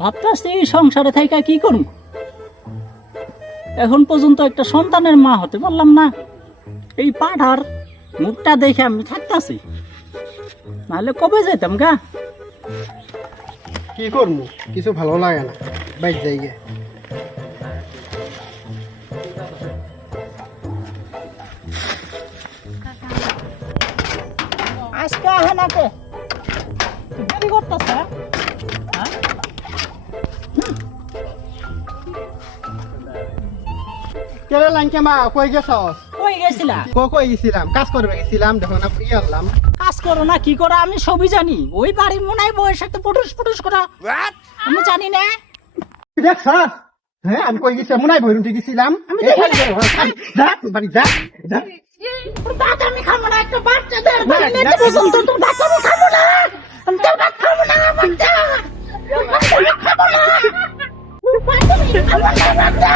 ভাবতেছি এই সংসারে থাইকা কি করব। এখন পর্যন্ত একটা সন্তানের মা হতে পারলাম না। এই পাঠার মুখটা দেখে আমি থাকতাছি, নাহলে কবে যেতাম গা। কি করবো, কিছু ভালো লাগে না, বাইক যাই গে। আজকে আহে না কে দেরি করতেছে। কেরে লাইনকে মা কই গেছস? কই গেছিলা? কই গেছিলাম, কাজ করবে গেছিলাম, দেখো না কি আনলাম। কাজ করো না কি করো আমি সবই জানি। ওই বাড়ি মনে হয় বউয়ের সাথে পুটুস পুটুস করা, আমি জানি না। দেখছস? হ্যাঁ আমি কই গেছিলাম, মনে হয় ভৈরুন্টি গেছিলাম। যা বাড়ি যা যা। ভাত আমি খাবো না, একটা বাচ্চাদের বাড়ি নিতে পর্যন্ত তোর ভাত আমি খাবো না। আমি তোর ভাত খাবো না, বাচ্চা। তোর ভাত আমি খাবো না। তোর ভাত আমি খাবো না, বাচ্চা।